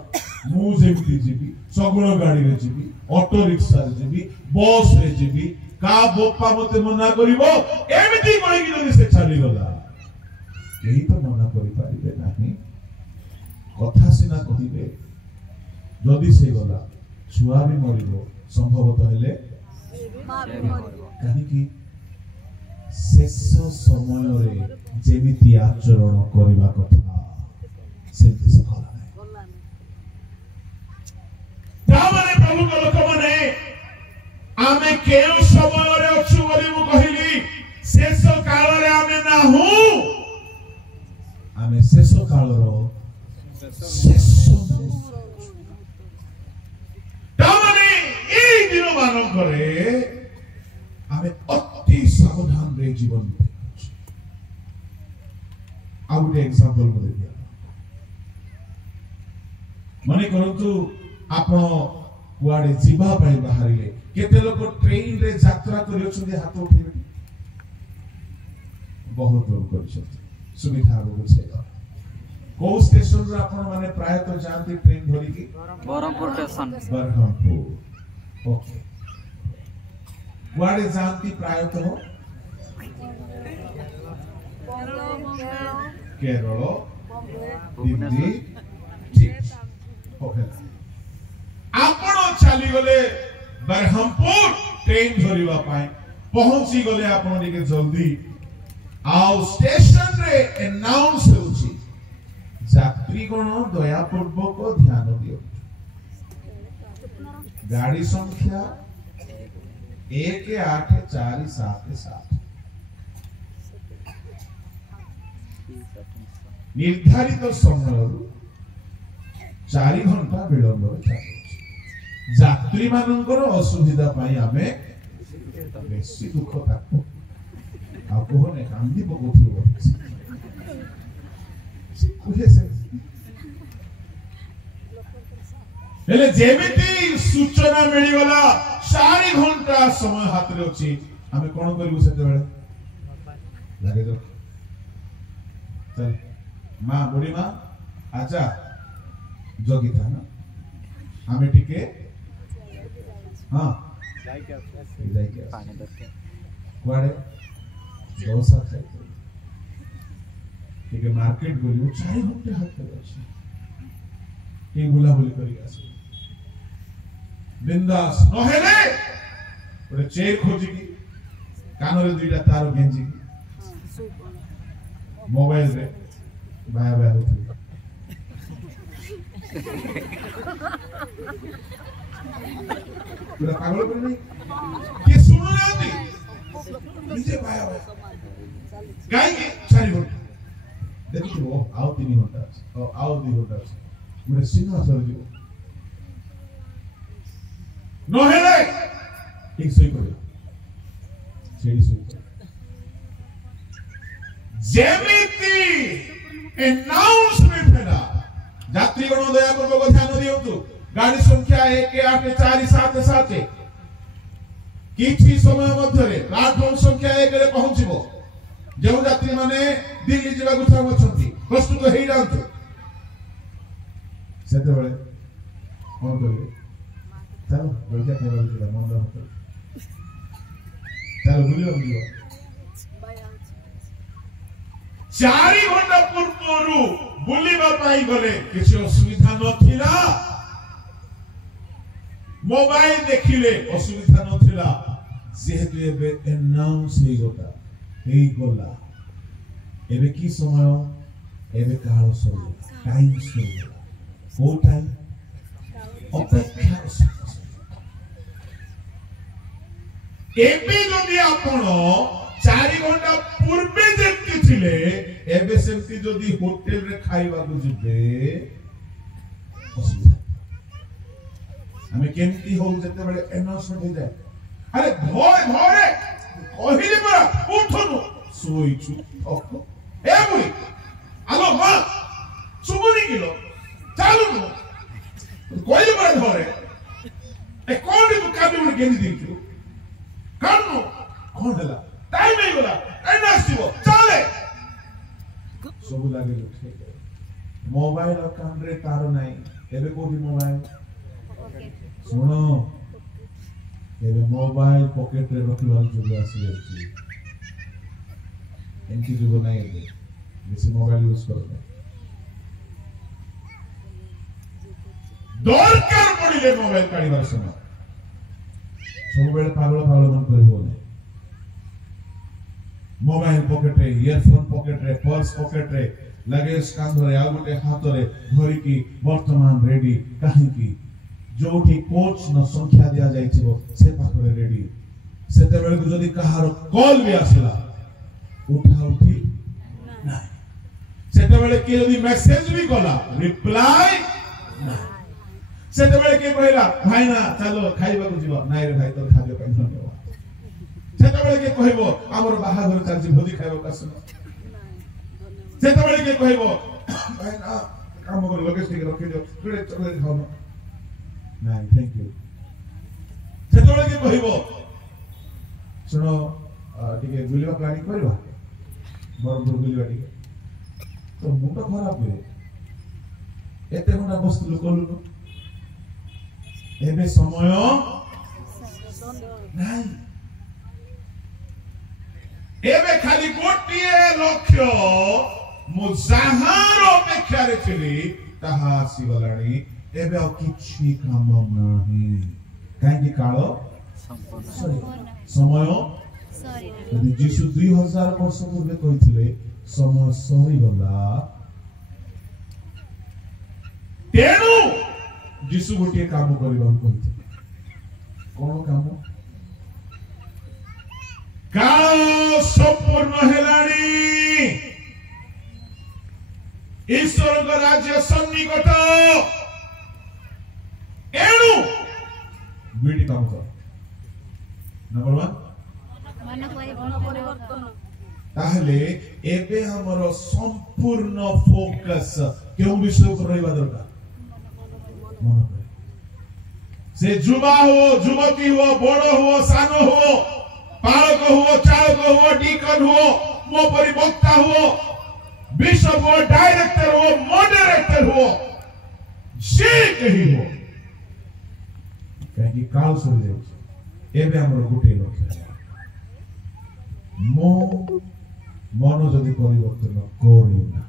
मु जेमती जिबी सगुण गाड़ी रे जिबी ऑटो रिक्शा रे जिबी बस रे जिबी का बप्पा मते मना करिवो एमिति कहि कि से चली गला केही तो मना करि परिबे नाही कथा सिना कहिबे जदि से गला छुआ भी मरिबो संभवतः हेले काहे कि शेष समय रे जेमिति आचरण करिबा कथा सेमति से कला नै तामाने प्रभु को लोक माने आमे केउ समय रे अछु बोली मु कहिली शेष काल रे आमे ना हूं आमे शेष काल रो शेष तामाने ए दिन मानन करे आमे अति सावधान रे जीवन बिताउछु आ गुटे एग्जांपल को दिया मने करंतु आपण कुआडे जीवा पई बाहरिले केते लोक ट्रेन रे यात्रा करियो छथि हाथ उठेबे बहुत लोग करिसथि सुविधा हो छै को स्टेशन रे आपण माने प्राय तो जानती ट्रेन धरि की बरहमपुर स्टेशन बरहमपुर ओके कुआडे जानती प्राय तो केरल दिल्ली ठीक ओके आपण चली गले बरहमपुर ट्रेन धरिबा पाए पहुंची गले आपण दिके जल्दी आउ स्टेशन रे अनाउंस होची यात्री गण दया पूर्वक ध्यान दियो गाड़ी संख्या 18477 निर्धारित समय 4 घंटा विलंब यात्री मानकर असुविधा पाई आमे बेसी दुख ताको आ कोहने कांदी पकोथियो कुहे से हेले जेमिति सूचना मिली गला 4 घंटा समय हाथ रे अछि आमे कोन करिवु सेते बेले लागे जो चल मां बुढ़ी मां आजा जोगी था ना आमे टिके हां जाई पानी दरके कुआडे दोसा खाइते ठीक मार्केट बोलियो 4 घंटे हाथ पे अछि के बुला बुली करी आसे बिंदास न हेले ओरे चेयर खोजी की कान रे दुईटा तार गेंजी की मोबाइल रे बाया बाया होती पूरा पागल पर नहीं के सुनो ना नीचे बाया बाया गाय के 4 घंटे देखो आओ 3 घंटा आओ 2 घंटा मुझे सिंह असर जीव न हेले एक सही पड़े सेड़ी सही जेमिति अनाउंसमेंट हैला यात्री गण दया पूर्वक ध्यान दियंतु गाड़ी संख्या 18477 किछि समय मध्यरे प्लाटफॉर्म संख्या 1 रे पहुंचबो जो यात्री माने दिल्ली जिबा को चाहउछंती प्रस्तुत हेई जांतु सेते बेले कोन करबे चलो जल्दी खाଇବା जिला मन होत चलो बुलियो 4 घंटा पूर्वरु बुलिबा पाई गले किछि असुविधा नथिला मोबाइल देखिले असुविधा नथिला जेहेतु एबे अनाउंस हे गला एबे की समय एबे काल समय टाइम समय ओ टाइम अपेक्षा एबे जदि आपण 4 घंटा पूर्वे जेति थिले एबे सेमति जदि होटल रे खाइबा को जिबे हमें केमति हो जते बडे अनाउंसमेंट हो जाए अरे भय भय कहिले परा उठनु सोइछु ओको ए बुई आलो मां सुबुनी किलो चालू नो कहिले परा धरे ए कोन तू काबे उड़ गेनी दिछु कानो कोन हला टाइम नहीं होला एना आसीबो चले सब लागे उठे मोबाइल और कान रे तार नाही एबे कोठी मोबाइल सुनो एबे मोबाइल पॉकेट रे रखिबार जुग आसी अछि एंटी जुग नाही एबे बेसी मोबाइल यूज करो दरकार पड़िले मोबाइल काढिबार समय सब बेले पागल पागल मन करबो नै मोबाइल पॉकेट रे इयरफोन पॉकेट रे पर्स पॉकेट रे लगेज कांध रे आ गोटे हाथ रे धरि की वर्तमान रेडी काहे की जोठी कोच न संख्या दिया जाइछिबो से पाखरे रेडी सेते बेले को जदी कहारो कॉल भी आसिला उठा उठी नाही सेते बेले के जदी मेसेज भी कला रिप्लाई नाही सेते बेले के कहला भाई ना चलो खाइबा को जीवा नाही रे भाई तो खाबे पैन न सेते बेले के कहबो हमर बाहा घर चालछि भोजी खाइबो कासन सेते बेले के कहबो भाई ना काम कर लोकेशन के रखि दियो थोड़े चले खाओ नहीं थैंक यू सेते बेले के कहबो सुनो टिके बुलिवा प्लानिंग करबा बरबुर बुलिवा टिके तो मुंड खराब हे एते घंटा बस्तु लोकलु एबे समय नहीं एबे खाली गोटिए लक्ष्य मु जहार अपेक्षा रे छिली ताहा आसीगलाणी एबे आ किछि काम नाही काहे कि काल समय यदि जीशु 2000 वर्ष पूर्वे कहिथिले समय सरी गला तेनु जीशु गोटिए काम करबा कहिथिले कोन काम काल संपूर्ण हेलानी ईश्वर का राज्य सन्निकट एनु दुईटी काम कर नंबर 1 ताहले एबे हमर संपूर्ण फोकस केउ विषय पर रहबा दरकार मन करे से जुवा हो जुवती हो बड़ हो सानो हो पालक हो चालक हो डीकन हो मो परिवक्ता हो बिशप हो डायरेक्टर हो मॉडरेटर हो जे कही हो कहीं काल सुन जाउ एबे हमर गुटे लक्ष्य मो मन जदि परिवर्तन करी ना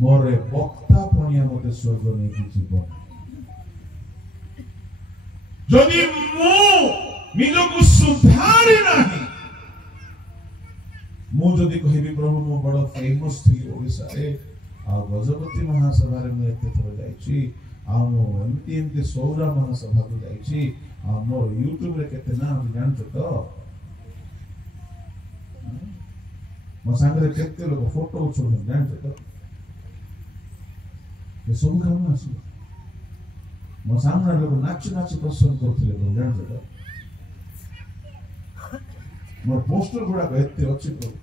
मोरे वक्ता पनिया मते स्वर्ग नै कि जीवन जदि मो निजको सुधारी नाही मु जदि कहिबी प्रभु मो बड़ फेमस थी ओडिसा रे आ गजपति महासभा रे मैं एते थोर जाईची आ मो एमती सौरा महासभा को जाईची आ मो YouTube रे केते ना हम जानतो तो मो संगे केते लोग फोटो उछोड़ जानतो तो ये सब काम आसी मो सामने लोग नाच नाच पसंद करथिले तो जानतो तो मोर पोस्टर गुडा एते अछि प्रभु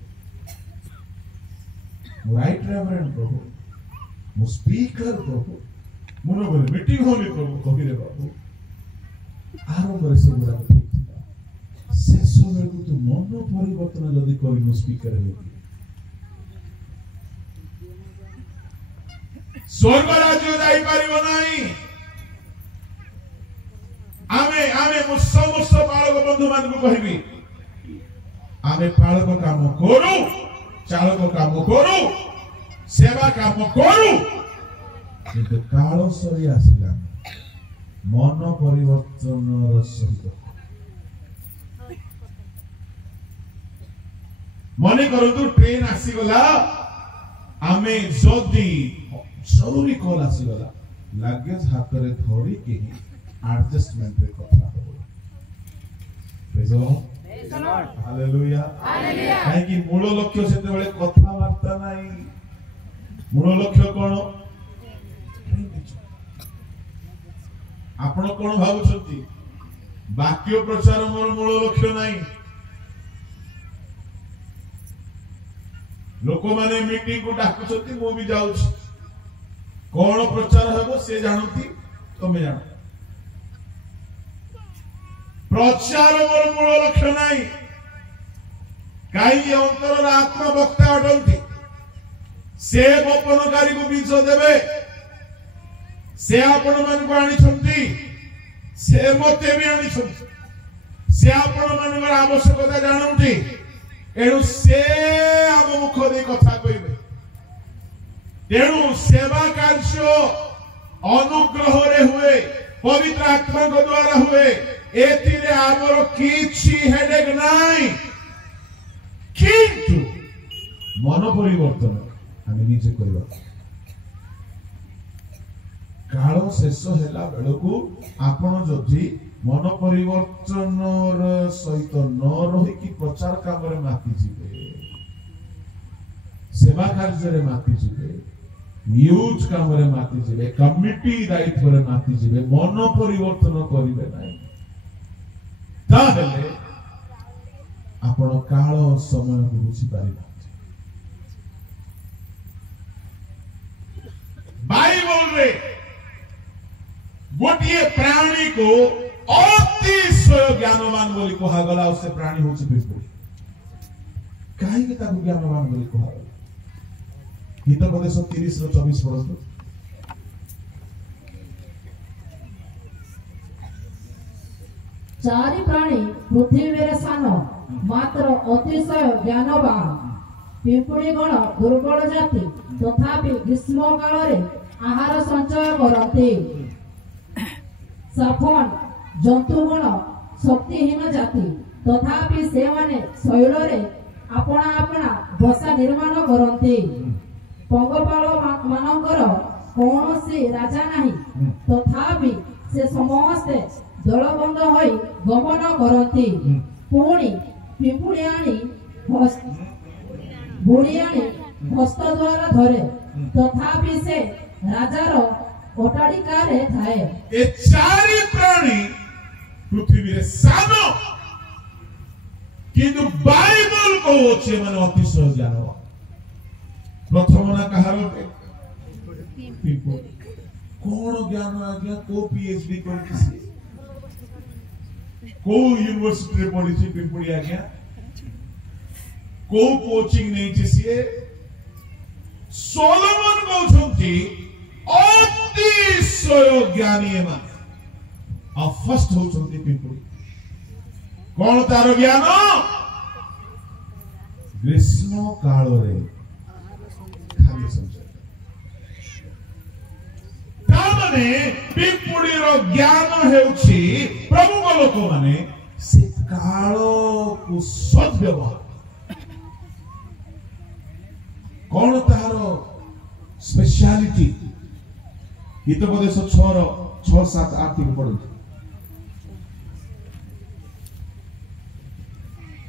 मो राइट रेवरेंड प्रभु मो स्पीकर प्रभु मोनो बोले मीटिंग होली प्रभु कहिरे बाबू आरो करे से गुडा ठीक थिला से समय को तो मन परिवर्तन जदी करी मो स्पीकर हे स्वर्ग राज्य जाई परिबो नाही आमे मो समस्त बालक बंधु मान को कहिबी आमे पालक काम करू चालक काम करू सेवा काम करू किंतु काल सरी आसिला मन परिवर्तन सहित मने करतु ट्रेन आसी गला आमे जदी जरूरी कॉल आसी गला लगेज हाथ रे धरी के एडजस्टमेंट रे कथा हो Praise the Lord. Hallelujah. କାହିଁକି ମୂଳ ଲକ୍ଷ୍ୟ ସେତେବେଳେ କଥାବାର୍ତ୍ତା ନାହିଁ। ମୂଳ ଲକ୍ଷ୍ୟ କଣ? ଆପଣ କଣ ଭାବୁଛନ୍ତି? ବାକ୍ୟ ପ୍ରଚାର ମୋର ମୂଳ ଲକ୍ଷ୍ୟ ନାହିଁ। ଲୋକମାନେ ମିଟିଂ କୁ ଡାକୁଛନ୍ତି, ମୁଁ ବି ଯାଉଛି। କଣ ପ୍ରଚାର ହେବ ସେ ଜାଣନ୍ତି, ତମେ ଜାଣ। ପ୍ରଚାର ମୋର ମୂଳ ଲକ୍ଷ୍ୟ ନାହିଁ। କାହିଁକି ଅନ୍ତରର ଆତ୍ମବକ୍ତା ଅଟନ୍ତି। ସେ ବପନକାରୀକୁ ବିଷ ଦେବେ। ସେ ଆପଣ ମାନଙ୍କୁ ଆଣିଛନ୍ତି, ସେ ମତେ ବି ଆଣିଛନ୍ତି। ସେ ଆପଣ ମାନଙ୍କର ଆବଶ୍ୟକତା ଜାଣନ୍ତି। ଏଣୁ ସେ ଆମ ମୁଖ ଦେଇ କଥା କହିବେ। ତେଣୁ ସେବା କାର୍ଯ୍ୟ ଅନୁଗ୍ରହରେ ହୁଏ, ପବିତ୍ର ଆତ୍ମାଙ୍କ ଦ୍ୱାରା ହୁଏ। ଏଥିରେ ଆମର କିଛି ହେଡେକ୍ ନାହିଁ। କିନ୍ତୁ ମନ ପରିବର୍ତ୍ତନ ଆମେ ନିଜେ କରିବା। କାଳ ଶେଷ ହେଲା ବେଳକୁ ଆପଣ ଯଦି ମନ ପରିବର୍ତ୍ତନର ସହିତ ନ ରହିକି ପ୍ରଚାର କାମରେ ମାତିଯିବେ, ସେବା କାର୍ଯ୍ୟରେ ମାତିଯିବେ, ନ୍ୟୁଜ କାମରେ ମାତିଯିବେ, କମିଟି ଦାୟିତ୍ୱରେ ମାତିଯିବେ, ମନ ପରିବର୍ତ୍ତନ କରିବେ ନାହିଁ, ତାହେଲେ ଆପଣ କାଳ ସମୟକୁ ବୁଝିପାରିବେ। ବାଇବଲରେ ଗୋଟିଏ ପ୍ରାଣୀ को ଅତିଶୟ ଜ୍ଞାନବାନ ବୋଲି କୁହାଗଲା। ଆଉ ସେ ପ୍ରାଣୀ ହଉଛି ପିମ୍ପୁଡ଼ି। କାହିଁକି ତାକୁ ଜ୍ଞାନବାନ ବୋଲି କୁହାଗଲା? ହିତୋପଦେଶ 30:24 ପଢନ୍ତୁ। ଚାରି ପ୍ରାଣୀ ପୃଥିବୀରେ ସାନ, ମାତ୍ର ଅତିଶୟ ଜ୍ଞାନବାନ। ପିମ୍ପୁଡ଼ି ଗଣ ଦୁର୍ବଳ ଜାତି, ତଥାପି ଗ୍ରୀଷ୍ମ କାଳରେ ଆହାର ସଞ୍ଚୟ କରନ୍ତି। ସାଫନ ଜନ୍ତୁଗଣ ଶକ୍ତିହୀନ ଜାତି, ତଥାପି ସେମାନେ ଶୈଳରେ ଆପଣା ଆପଣା ବସା ନିର୍ମାଣ କରନ୍ତି। ପଙ୍ଗପାଳ ମାନଙ୍କର କୌଣସି ରାଜା ନାହିଁ, ତଥାପି ସେ ସମସ୍ତେ ଦଳବନ୍ଧ ହୋଇ ଗମନ କରନ୍ତି। ପୁଣି ପିମ୍ପୁଡ଼ି ଆଣି ବୁଡ଼ି ଆଣି ହସ୍ତ ଦ୍ୱାରା ଧରେ, ତଥାପି ସେ ରାଜାର ଅଟ୍ଟାଳିକାରେ ଥାଏ। ଏ ଚାରି ପ୍ରାଣୀ ପୃଥିବୀରେ ସାନ, କିନ୍ତୁ ବାଇବଲ କହୁଛି ଏମାନେ ଅତିଶୟ ଜ୍ଞାନବାନ। ପ୍ରଥମ ନା କାହାର? ପିମ୍ପୁଡ଼ି। କଣ ଜ୍ଞାନ ଆଜ୍ଞା? କୋ PhD କରିଛି ସିଏ? କୋଉ ୟୁନିଭର୍ସିଟିରେ ପଢିଛି ପିମ୍ପୁଡ଼ି ଆଜ୍ଞା? କୋଉ କୋଚିଂ ନେଇଛି ସିଏ? ସୋଲୋମନ କହୁଛନ୍ତି ଅତିଶୟ ଜ୍ଞାନୀ ଏମାନେ। ଆଉ ଫର୍ଷ୍ଟ ହଉଛନ୍ତି ପିମ୍ପୁଡ଼ି। କଣ ତାର ଜ୍ଞାନ? ଗ୍ରୀଷ୍ମ କାଳରେ ଖାଲି ସଞ୍ଚୟ। ତାମାନେ ପିମ୍ପୁଡ଼ିର ଜ୍ଞାନ ହେଉଛି ପ୍ରଭୁଙ୍କ ଲୋକମାନେ ସେ କାଳକୁ ସଦ୍ବ୍ୟବହାର। କଣ ତାହାର ସ୍ପେଶାଲିଟି? ହିତୋପଦେଶ 6:7-8 ପଢନ୍ତୁ।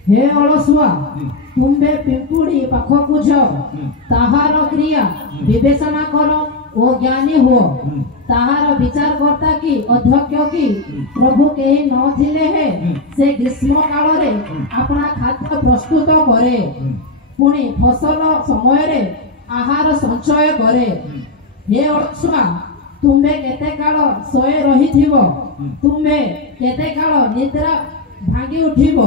ହେ ଅଳସୁଆ, ତୁମ୍ଭେ ପିମ୍ପୁଡ଼ି ପାଖକୁ ଯାଅ, ତାହାର କ୍ରିୟା ବିବେଚନା କର ଓ ଜ୍ଞାନୀ ହୁଅ। ତାହାର ବିଚାରକର୍ତ୍ତା କି ଅଧ୍ୟକ୍ଷ କି ପ୍ରଭୁ କେହି ନଥିଲେ ହେ ସେ ଗ୍ରୀଷ୍ମ କାଳରେ ଆପଣା ଖାଦ୍ୟ ପ୍ରସ୍ତୁତ କରେ, ପୁଣି ଫସଲ ସମୟରେ ଆହାର ସଞ୍ଚୟ କରେ। ହେ ଅଳସୁଆ, ତୁମ୍ଭେ କେତେ କାଳ ଶୋଇ ରହିଥିବ? ତୁମ୍ଭେ କେତେ କାଳ ନିଦ୍ରା ଭାଙ୍ଗି ଉଠିବ?